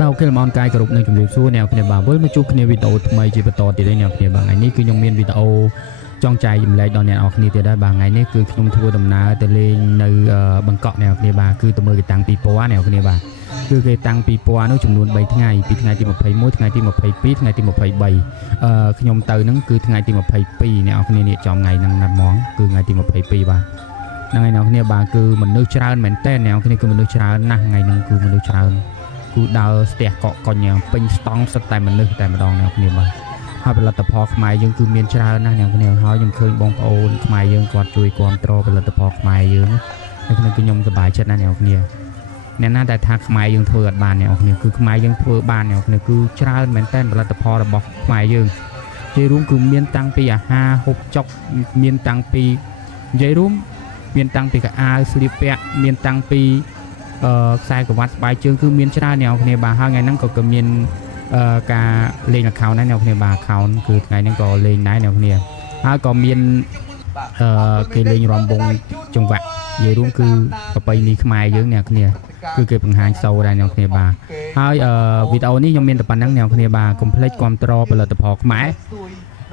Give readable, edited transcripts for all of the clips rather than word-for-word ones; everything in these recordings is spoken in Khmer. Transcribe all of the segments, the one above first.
bao cái món cái group này chúng tôi xua nèo kia bà với mấy chú kia video thay chỉ bắt đầu thì đây nèo kia bà ngàyนี้คือnhung miên video trong trái dùm lại đòn nèo ở kia thì đây bà ngàyนี้คือnhung thua đầm ná từ lên nơi bằng cọ nèo kia bàคือตัวมือcái tăng pipo nèo kia bàคือcái tăng pipo nóจำนวน3ថ្ងៃពីថ្ងៃទី21ថ្ងៃទី22ថ្ងៃទី23ខ្ញុំទៅហ្នឹងគឺថ្ងៃទី22អ្នកនរគ្នានេះចំថ្ងៃហ្នឹងណាត់ហ្មងគឺថ្ងៃទី22បាទហ្នឹងហើយអ្នកនរគ្នាបាទគឺមនុស្សច្រើនមែនតើអ្នកនរគ្នាគឺមនុស្សច្រើនណាស់ថ្ងៃហ្នឹងគឺមនុស្សច្រើនគឺដើរស្ទះកក់កុញពេញស្តង់សិតតែមនុស្សតែម្ដងអ្នកនរគ្នាបាទហើយផលិតផលខ្មែរយើងគឺមានច្រើនណាស់អ្នកនរគ្នាហើយខ្ញុំឃើញបងប្អូនខ្មែរយើងគាត់ជួយគ្រប់គ្រងផលិតផលខ្មែរយើងហើយខ្ញុំគឺខ្ញុំសប្បាយចិត្តណាស់អ្នកនរគ្នាអ្នកណាដែលថាខ្មែរយើងធ្វើអត់បានអ្នកនរគ្នាគឺខ្មែរយើងធ្វើបានអ្នកនរគ្នាគឺច្រើនមែនតើផលិតផលរបស់ខ្មែរយើងនិយាយរួមគឺមានតាំងពីអាហារហូបចុកមានតាំងពីនិយាយរួមមានតាំងពីកៅអៅស្លៀកពាក់មានតាំងពីខ្សែក្រវ៉ាត់ស្បែកជើងគឺមានច្រើនអ្នកនរគ្នាបាទហើយថ្ងៃហ្នឹងក៏មានការលេង account ដែរអ្នកនរគ្នាបាទ account គឺថ្ងៃហ្នឹងក៏លេងដែរអ្នកនរគ្នាហើយក៏មានគេលេងរំវង់ចង្វាក់និយាយរួមគឺប្រពៃណីខ្មែរយើងអ្នកនរគ្នាគឺគេបង្ហាញសូរដែរអ្នកនរគ្នាបាទហើយវីដេអូនេះខ្ញុំមានតែប៉ុណ្្នឹងអ្នកនរគ្នាបាទកុំភ្លេចគាំទ្រផលិតផលខ្មែរ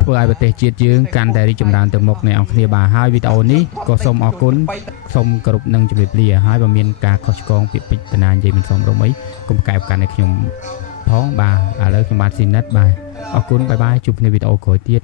ធ្វើឲ្យប្រទេសជាតិយើងកាន់តែរីកចម្រើនទៅមុខអ្នកនរគ្នាបាទហើយវីដេអូនេះក៏សូមអរគុណសូមគោរពនឹងជម្រាបលាហើយបើមានការខុសឆ្គងពាក្យពេចន៍តាណានិយាយមិនសមរម្យអីកុំកែបកាន់ឲ្យខ្ញុំផងបាទឥឡូវខ្ញុំបាទស៊ីនិតបាទអរគុណបាយបាយជួបគ្នាវីដេអូក្រោយទៀត